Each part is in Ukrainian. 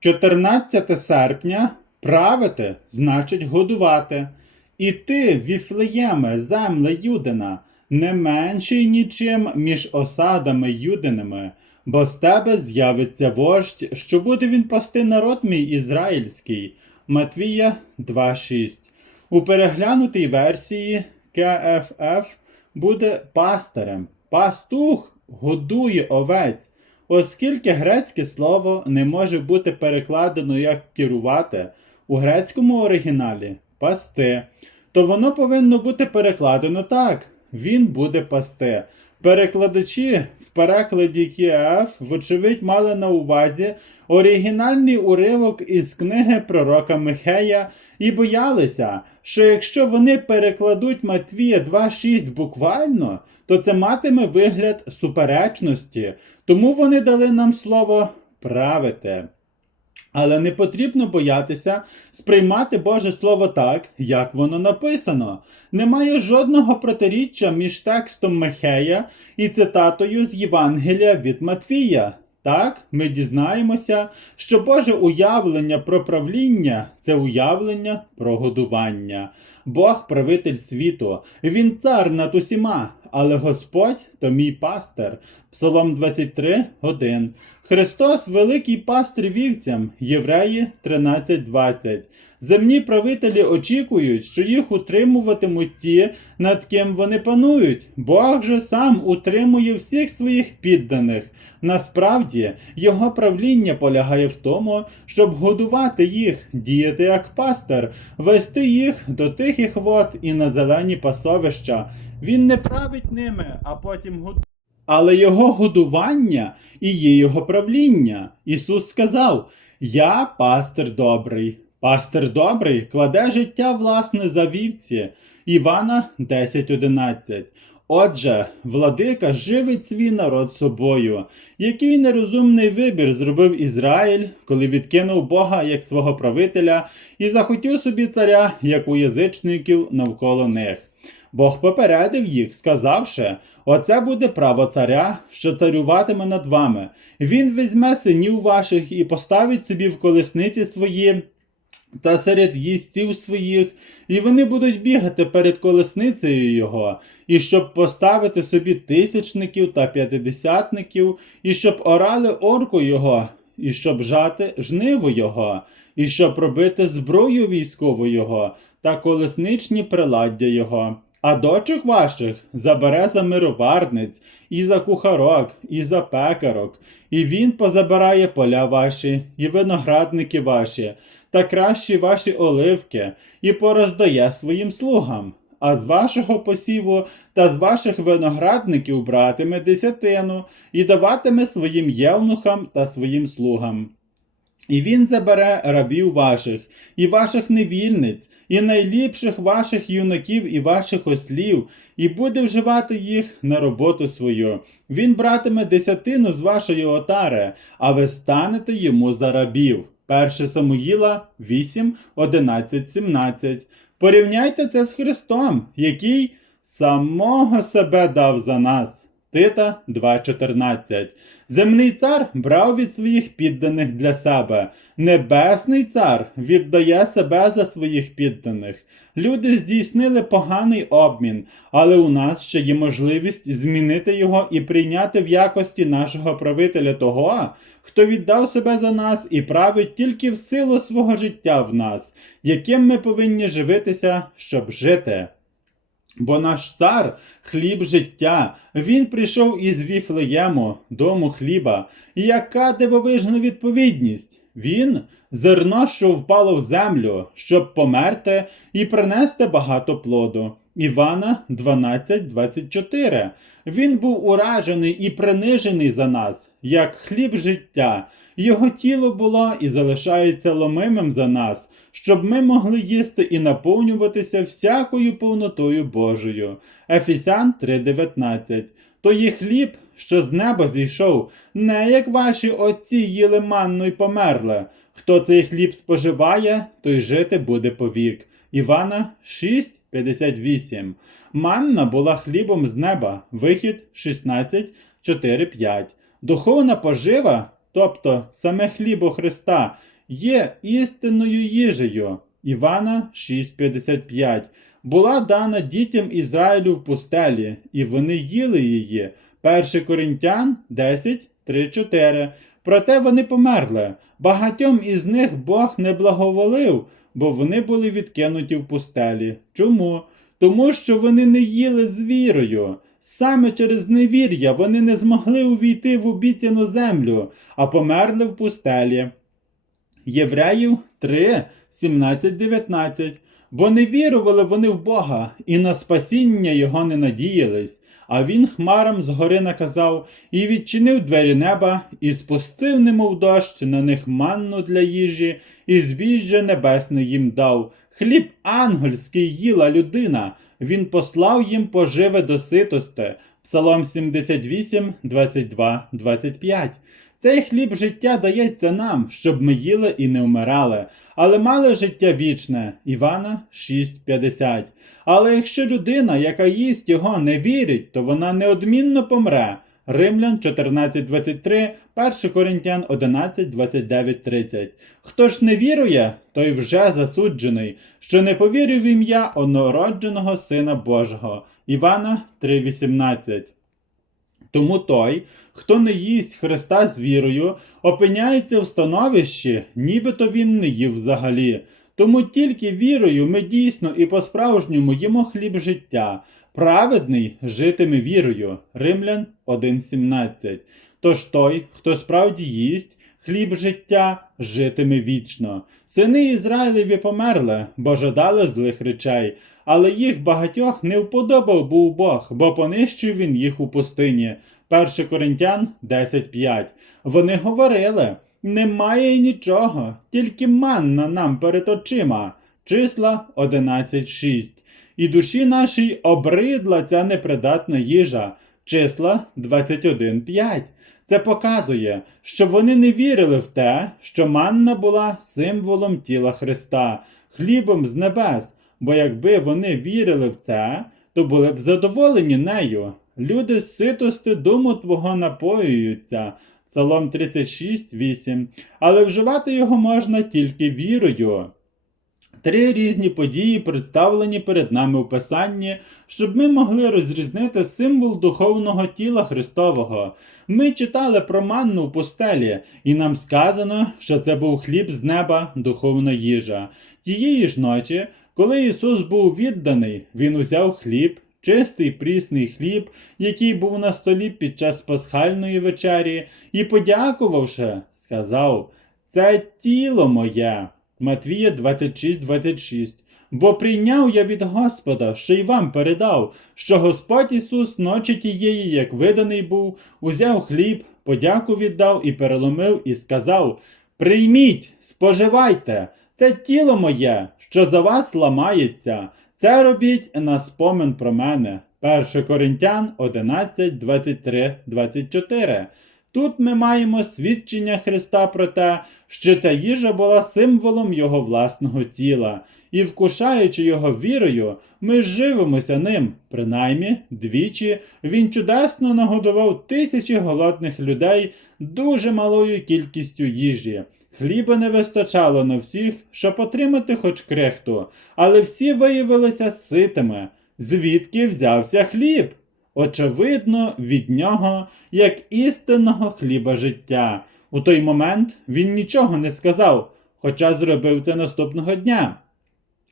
14 серпня правити значить годувати. І ти, Віфлеєме, земле Юдина, не менший нічим між осадами Юдиними, бо з тебе з'явиться вождь, що буде він пасти народ мій ізраїльський. Матвія 2.6. У переглянутій версії КФФ буде пастирем. Пастух годує овець. Оскільки грецьке слово не може бути перекладено як керувати у грецькому оригіналі пасти, то воно повинно бути перекладено так: він буде пасти. Перекладачі в перекладі КІФ, вочевидь, мали на увазі оригінальний уривок із книги пророка Михея і боялися, що якщо вони перекладуть Матвія 2.6 буквально, то це матиме вигляд суперечності. Тому вони дали нам слово правити. Але не потрібно боятися сприймати Боже Слово так, як воно написано. Немає жодного протиріччя між текстом Михея і цитатою з Євангелія від Матвія. Так, ми дізнаємося, що Боже уявлення про правління це уявлення про годування. Бог правитель світу, Він цар над усіма, але Господь то мій пастир. Псалом 23, 1. Христос великий пастир вівцям, Євреї 13.20. Земні правителі очікують, що їх утримуватимуть ті, над ким вони панують. Бог же сам утримує всіх своїх підданих. Насправді, його правління полягає в тому, щоб годувати їх, діяти як пастир, вести їх до тихих вод і на зелені пасовища. Він не править ними, а потім годує. Але його годування і є його правління. Ісус сказав: Я пастир добрий. Пастир добрий кладе життя власне за вівці. Івана 10.11. Отже, владика живить свій народ собою. Який нерозумний вибір зробив Ізраїль, коли відкинув Бога як свого правителя і захотів собі царя, як у язичників навколо них. Бог попередив їх, сказавши: Оце буде право царя, що царюватиме над вами. Він візьме синів ваших і поставить собі в колесниці свої та серед їстів своїх, і вони будуть бігати перед колесницею його, і щоб поставити собі тисячників та п'ятидесятників, і щоб орали орку його, і щоб жати жниво його, і щоб робити зброю військову його та колесничні приладдя його. А дочок ваших забере за мироварниць, і за кухарок, і за пекарок, і він позабирає поля ваші, і виноградники ваші, та кращі ваші оливки, і пороздає своїм слугам. А з вашого посіву та з ваших виноградників братиме десятину і даватиме своїм євнухам та своїм слугам. І він забере рабів ваших, і ваших невільниць, і найліпших ваших юнаків і ваших ослів, і буде вживати їх на роботу свою. Він братиме десятину з вашої отари, а ви станете йому за рабів. 1 Самуїла 8, 11, 17. Порівняйте це з Христом, який самого себе дав за нас. Тита 2.14. Земний цар брав від своїх підданих для себе. Небесний цар віддає себе за своїх підданих. Люди здійснили поганий обмін, але у нас ще є можливість змінити його і прийняти в якості нашого правителя того, хто віддав себе за нас і править тільки в силу свого життя в нас, яким ми повинні живитися, щоб жити. Бо наш цар хліб життя, він прийшов із Віфлеєму, дому хліба. І яка дивовижна відповідність? Він зерно, що впало в землю, щоб померти і принести багато плоду. Івана 12.24. Він був уражений і принижений за нас, як хліб життя. Його тіло було і залишається ломимим за нас, щоб ми могли їсти і наповнюватися всякою повнотою Божою. Ефесян 3:19. То є хліб, що з неба зійшов, не як ваші отці їли манну й померли. Хто цей хліб споживає, той жити буде повік. Івана 6:58. Манна була хлібом з неба. Вихід 16, 4, 5. Духовна пожива тобто саме хлібо Христа, є істинною їжею. Івана 6:55 була дана дітям Ізраїлю в пустелі, і вони їли її. 1 Коринтян 10, 3, 4. Проте вони померли. Багатьом із них Бог не благоволив, бо вони були відкинуті в пустелі. Чому? Тому що вони не їли з вірою. Саме через невір'я вони не змогли увійти в обіцяну землю, а померли в пустелі. Євреїв 3, 17, 19. Бо не вірували вони в Бога, і на спасіння його не надіялись. А він хмарам згори наказав і відчинив двері неба, і спустив, немов дощ, на них манну для їжі, і збіжжя небесне їм дав. Хліб ангельський їла людина, він послав їм поживи до ситости. Псалом 78, 22, 25. Цей хліб життя дається нам, щоб ми їли і не вмирали, але мали життя вічне. Івана 6,50. Але якщо людина, яка їсть його, не вірить, то вона неодмінно помре. Римлян 14.23, 1 Коринтян 11, 29, 30. Хто ж не вірує, той вже засуджений, що не повірив в ім'я однородженого Сина Божого. Івана 3,18. Тому той, хто не їсть Христа з вірою, опиняється в становищі, нібито він не їв взагалі. Тому тільки вірою ми дійсно і по-справжньому їмо хліб життя. Праведний житиме вірою. Римлян 1.17. Тож той, хто справді їсть хліб життя, житиме вічно. Сини Ізраїлеві померли, бо жадали злих речей, але їх багатьох не вподобав був Бог, бо понищив він їх у пустині. 1 Коринтян 10.5. Вони говорили: немає нічого, тільки манна нам перед очима. Числа 11.6. І душі нашій обридла ця непридатна їжа. Числа 21.5. Це показує, що вони не вірили в те, що манна була символом тіла Христа, хлібом з небес, бо якби вони вірили в це, то були б задоволені нею. Люди з ситости думу твого напоюються. Псалом 36, 8. Але вживати його можна тільки вірою. Три різні події представлені перед нами у Писанні, щоб ми могли розрізнити символ духовного тіла Христового. Ми читали про манну в пустелі, і нам сказано, що це був хліб з неба, духовна їжа. Тієї ж ночі, коли Ісус був відданий, Він узяв хліб, чистий прісний хліб, який був на столі під час пасхальної вечері, і, подякувавши, сказав: Це тіло моє. Матвія 26-26. Бо прийняв я від Господа, що й вам передав, що Господь Ісус ночі тієї, як виданий був, узяв хліб, подяку віддав і переломив, і сказав: Прийміть, споживайте, це тіло моє, що за вас ламається. Це робіть на спомин про мене. 1 Коринтян 11, 23, 24. Тут ми маємо свідчення Христа про те, що ця їжа була символом Його власного тіла, і, вкушаючи його вірою, ми живемося ним. Принаймні, двічі він чудесно нагодував тисячі голодних людей дуже малою кількістю їжі. Хліба не вистачало на всіх, щоб отримати хоч крехту, але всі виявилися ситими. Звідки взявся хліб? Очевидно, від нього, як істинного хліба життя. У той момент він нічого не сказав, хоча зробив це наступного дня.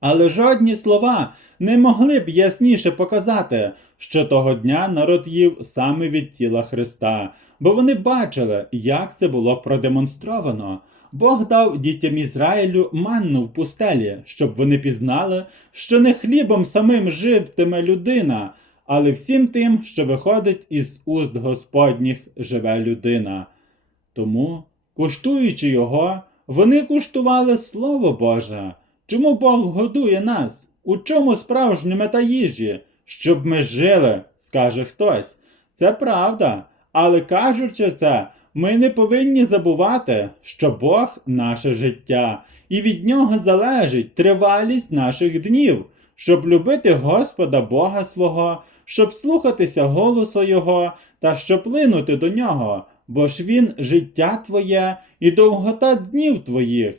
Але жодні слова не могли б ясніше показати, що того дня народ їв саме від тіла Христа, бо вони бачили, як це було продемонстровано. Бог дав дітям Ізраїлю манну в пустелі, щоб вони пізнали, що не хлібом самим житиме людина, але всім тим, що виходить із уст Господніх, живе людина. Тому, куштуючи його, вони куштували Слово Боже. Чому Бог годує нас? У чому справжня мета їжі? Щоб ми жили, скаже хтось. Це правда. Але кажучи це, ми не повинні забувати, що Бог наше життя, і від нього залежить тривалість наших днів, щоб любити Господа Бога свого, щоб слухатися голосу Його та щоб линути до нього. бо ж він життя твоє і довгота днів твоїх.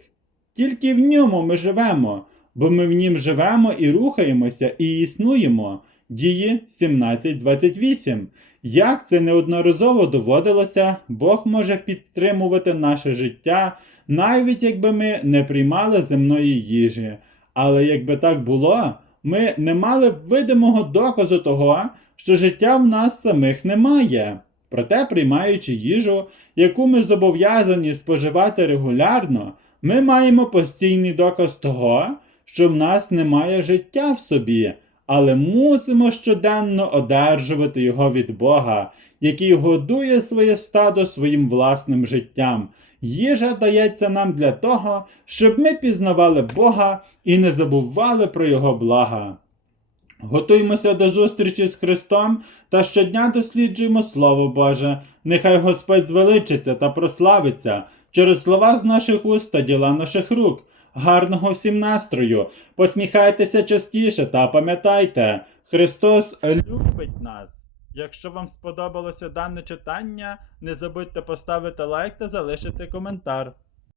Тільки в ньому ми живемо, бо ми в нім живемо і рухаємося, і існуємо. Дії 17.28. Як це неодноразово доводилося, Бог може підтримувати наше життя, навіть якби ми не приймали земної їжі. Але якби так було, ми не мали б видимого доказу того, що життя в нас самих немає. Проте, приймаючи їжу, яку ми зобов'язані споживати регулярно, ми маємо постійний доказ того, що в нас немає життя в собі, але мусимо щоденно одержувати його від Бога, який годує своє стадо своїм власним життям. Їжа дається нам для того, щоб ми пізнавали Бога і не забували про Його блага. Готуймося до зустрічі з Христом та щодня досліджуємо Слово Боже. Нехай Господь звеличиться та прославиться через слова з наших уст та діла наших рук. Гарного всім настрою! Посміхайтеся частіше та пам'ятайте, Христос любить нас. Якщо вам сподобалося дане читання, не забудьте поставити лайк та залишити коментар.